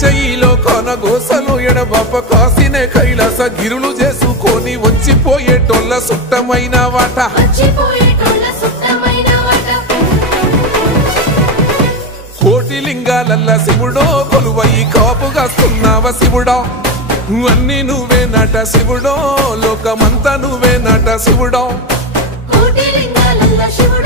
శైలో కొనగోసలు ఎడబాప కాసినే కైలాస గిరులు చేసుకొని వచ్చిపోయేటోళ్ళ సుట్టమైన వాట కోటి లింగాలల్ల శివుడో కొలువయి కాపుగాస్తున్నావ శివుడా అన్ని నువ్వే నట శివుడో లోకమంతా నువ్వే నట శివుడో కోటి లింగాలల్ల శివుడో